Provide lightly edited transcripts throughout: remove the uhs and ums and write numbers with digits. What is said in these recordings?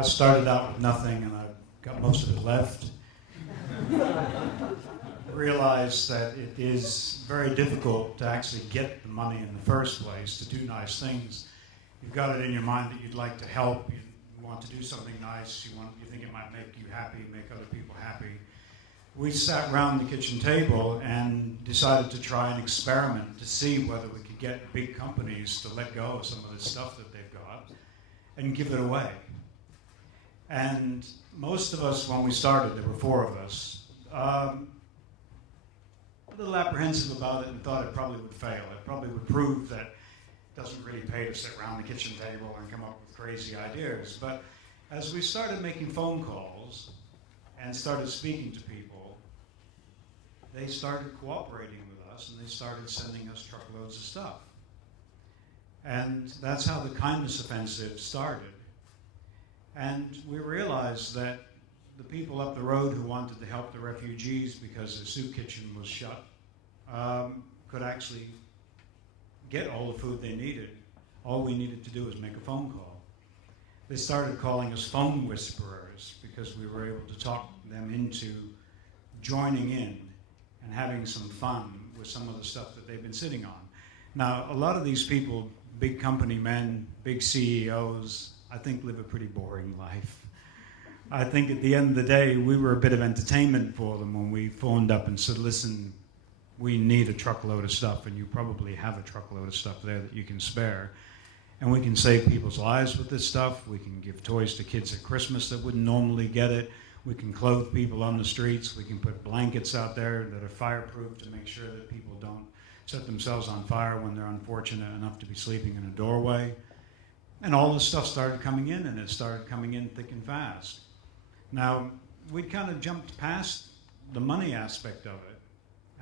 I started out with nothing and I got most of it left. Realized that it is very difficult to actually get the money in the first place to do nice things. You've got it in your mind that you'd like to help, you want to do something nice, you think it might make you happy, make other people happy. We sat around the kitchen table and decided to try an experiment to see whether we could get big companies to let go of some of the stuff that they've got and give it away. And most of us, when we started, there were 4 of us, a little apprehensive about it and thought it probably would fail. It probably would prove that it doesn't really pay to sit around the kitchen table and come up with crazy ideas. But as we started making phone calls and started speaking to people, they started cooperating with us and they started sending us truckloads of stuff. And that's how the kindness offensive started. And we realized that the people up the road who wanted to help the refugees because the soup kitchen was shut could actually get all the food they needed. All we needed to do was make a phone call. They started calling us phone whisperers because we were able to talk them into joining in and having some fun with some of the stuff that they've been sitting on. Now, a lot of these people, big company men, big CEOs, I think live a pretty boring life. I think at the end of the day, we were a bit of entertainment for them when we phoned up and said, listen, we need a truckload of stuff, and you probably have a truckload of stuff there that you can spare. And we can save people's lives with this stuff. We can give toys to kids at Christmas that wouldn't normally get it. We can clothe people on the streets. We can put blankets out there that are fireproof to make sure that people don't set themselves on fire when they're unfortunate enough to be sleeping in a doorway. And all this stuff started coming in, and it started coming in thick and fast. Now, we kind of jumped past the money aspect of it,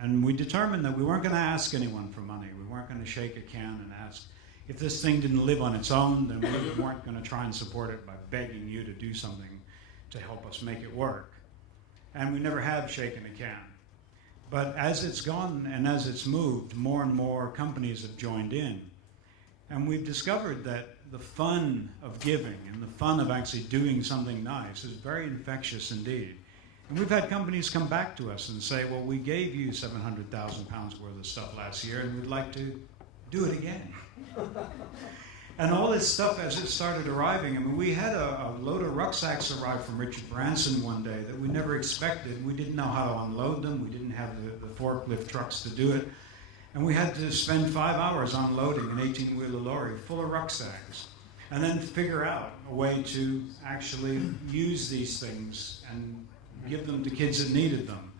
and we determined that we weren't going to ask anyone for money. We weren't going to shake a can and ask. If this thing didn't live on its own, then we weren't going to try and support it by begging you to do something to help us make it work. And we never have shaken a can. But as it's gone and as it's moved, more and more companies have joined in. And we've discovered that the fun of giving and the fun of actually doing something nice is very infectious indeed. And we've had companies come back to us and say, well, we gave you 700,000 pounds worth of stuff last year and we'd like to do it again. And all this stuff, as it started arriving, I mean, we had a load of rucksacks arrive from Richard Branson one day that we never expected. We didn't know how to unload them. We didn't have the forklift trucks to do it. And we had to spend 5 hours unloading an 18-wheeler lorry full of rucksacks and then figure out a way to actually use these things and give them to kids that needed them.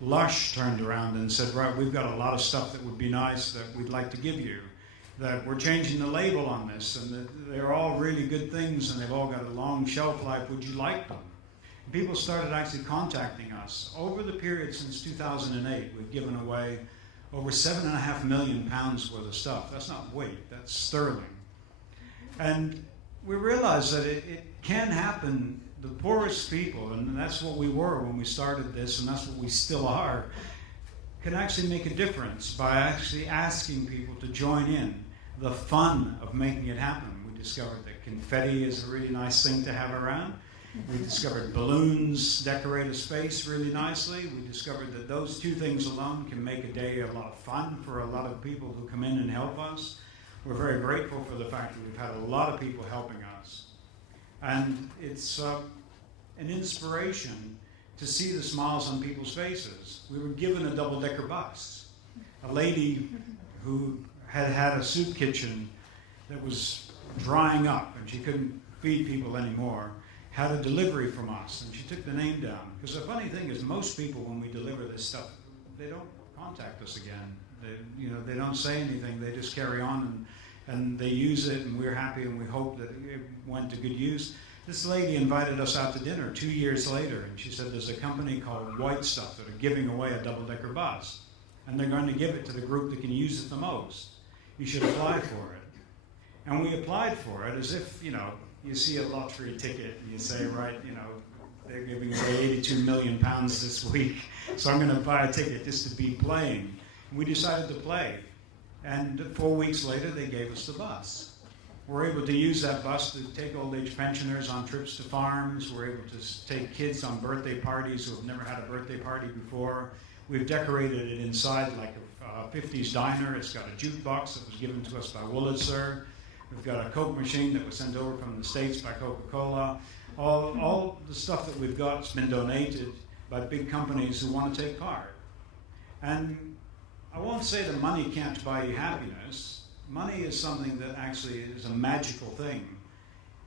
Lush turned around and said, right, we've got a lot of stuff that would be nice that we'd like to give you, that we're changing the label on this, and that they're all really good things and they've all got a long shelf life. Would you like them? And people started actually contacting us. Over the period since 2008, we've given away over 7.5 million pounds worth of stuff. That's not weight, that's sterling. And we realized that it can happen. The poorest people, and that's what we were when we started this, and that's what we still are, can actually make a difference by actually asking people to join in the fun of making it happen. We discovered that confetti is a really nice thing to have around. We discovered balloons decorate a space really nicely. We discovered that those 2 things alone can make a day a lot of fun for a lot of people who come in and help us. We're very grateful for the fact that we've had a lot of people helping us. And it's an inspiration to see the smiles on people's faces. We were given a double-decker bus. A lady who had had a soup kitchen that was drying up and she couldn't feed people anymore had a delivery from us, and she took the name down. Because the funny thing is, most people, when we deliver this stuff, they don't contact us again. They don't say anything. They just carry on, and they use it, and we're happy, and we hope that it went to good use. This lady invited us out to dinner 2 years later, and she said there's a company called White Stuff that are giving away a double-decker bus, and they're going to give it to the group that can use it the most. You should apply for it. And we applied for it as if, you see a lottery ticket and you say, right, they're giving away 82 million pounds this week, so I'm going to buy a ticket just to be playing. And we decided to play. And 4 weeks later, they gave us the bus. We're able to use that bus to take old age pensioners on trips to farms. We're able to take kids on birthday parties who have never had a birthday party before. We've decorated it inside like a 50s diner. It's got a jukebox that was given to us by Wurlitzer. We've got a Coke machine that was sent over from the States by Coca-Cola. All the stuff that we've got has been donated by big companies who want to take part. And I won't say that money can't buy you happiness. Money is something that actually is a magical thing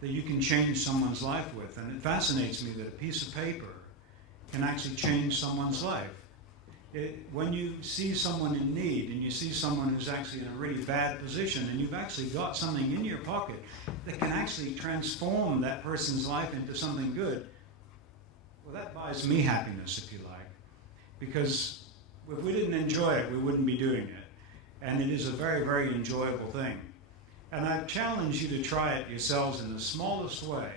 that you can change someone's life with. And it fascinates me that a piece of paper can actually change someone's life. When you see someone in need and you see someone who's actually in a really bad position and you've actually got something in your pocket that can actually transform that person's life into something good, well, that buys me happiness, if you like. Because if we didn't enjoy it, we wouldn't be doing it. And it is a very, very enjoyable thing. And I challenge you to try it yourselves in the smallest way.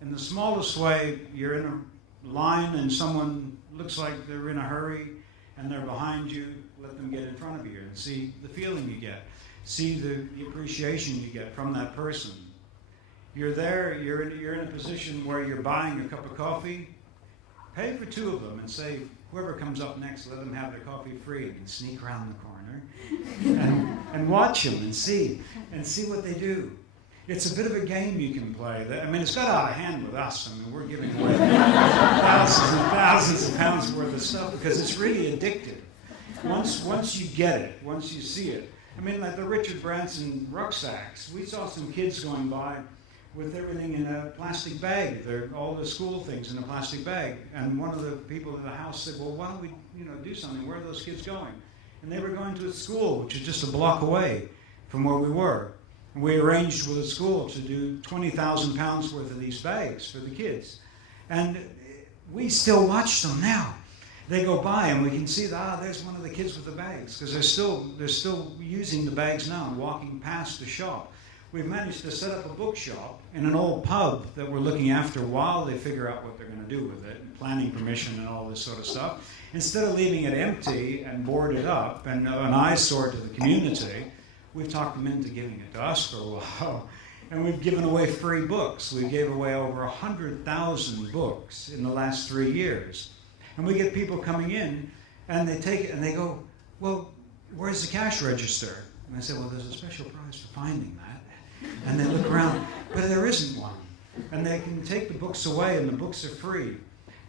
In the smallest way, you're in a line and someone looks like they're in a hurry and they're behind you, let them get in front of you and see the feeling you get. See the appreciation you get from that person. You're there, you're in a position where you're buying a cup of coffee, pay for two of them and say, whoever comes up next, let them have their coffee free, and sneak around the corner and watch them and see what they do. It's a bit of a game you can play. I mean, it's got out of hand with us. I mean, we're giving away thousands and thousands of pounds worth of stuff because it's really addictive. Once you get it, once you see it. I mean, like the Richard Branson rucksacks. We saw some kids going by with everything in a plastic bag. All the school things in a plastic bag. And one of the people in the house said, well, why don't we do something? Where are those kids going? And they were going to a school, which is just a block away from where we were. And we arranged with a school to do 20,000 pounds worth of these bags for the kids. And we still watch them now. They go by and we can see there's one of the kids with the bags, because they're still using the bags now and walking past the shop. We've managed to set up a bookshop in an old pub that we're looking after while they figure out what they're going to do with it, and planning permission and all this sort of stuff. Instead of leaving it empty and boarded up and an eyesore to the community, we've talked them into giving it to us for a while. And we've given away free books. We gave away over 100,000 books in the last 3 years. And we get people coming in, and they take it, and they go, well, where's the cash register? And I say, well, there's a special prize for finding that. And they look around, but there isn't one. And they can take the books away, and the books are free.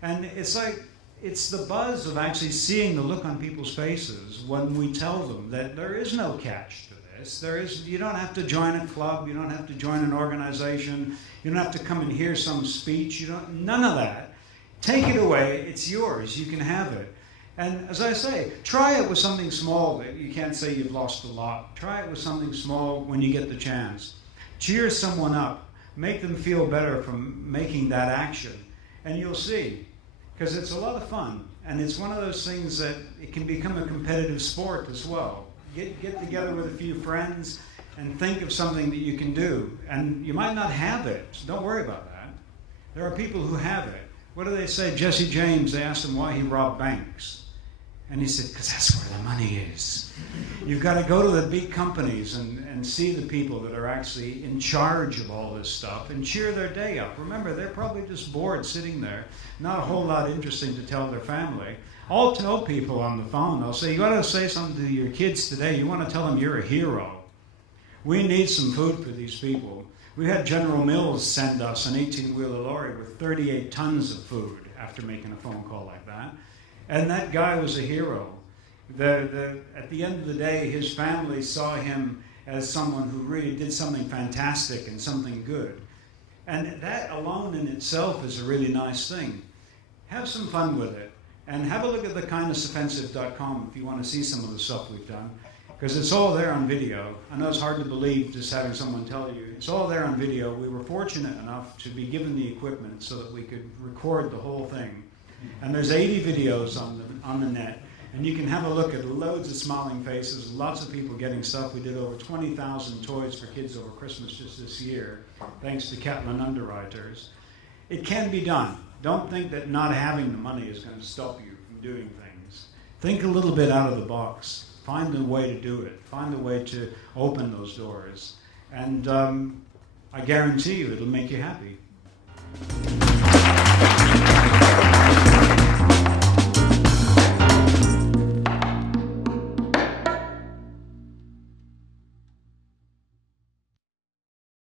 And it's the buzz of actually seeing the look on people's faces when we tell them that there is no catch to this. You don't have to join a club. You don't have to join an organization. You don't have to come and hear some speech. None of that. Take it away. It's yours. You can have it. And as I say, try it with something small. You can't say you've lost a lot. Try it with something small when you get the chance. Cheer someone up. Make them feel better from making that action. And you'll see. Because it's a lot of fun. And it's one of those things that it can become a competitive sport as well. Get together with a few friends and think of something that you can do. And you might not have it. So don't worry about that. There are people who have it. What do they say? Jesse James, they asked him why he robbed banks. And he said, because that's where the money is. You've got to go to the big companies and see the people that are actually in charge of all this stuff and cheer their day up. Remember, they're probably just bored sitting there, not a whole lot interesting to tell their family. I'll tell people on the phone, I'll say, you got to say something to your kids today. You want to tell them you're a hero. We need some food for these people. We had General Mills send us an 18-wheeler lorry with 38 tons of food after making a phone call like that. And that guy was a hero. At the end of the day, his family saw him as someone who really did something fantastic and something good. And that alone in itself is a really nice thing. Have some fun with it. And have a look at thekindnessoffensive.com if you want to see some of the stuff we've done. Because it's all there on video. I know it's hard to believe just having someone tell you. It's all there on video. We were fortunate enough to be given the equipment so that we could record the whole thing. And there's 80 videos on the net. And you can have a look at loads of smiling faces, lots of people getting stuff. We did over 20,000 toys for kids over Christmas just this year, thanks to Catlin Underwriters. It can be done. Don't think that not having the money is going to stop you from doing things. Think a little bit out of the box. Find a way to do it. Find a way to open those doors. And I guarantee you it'll make you happy.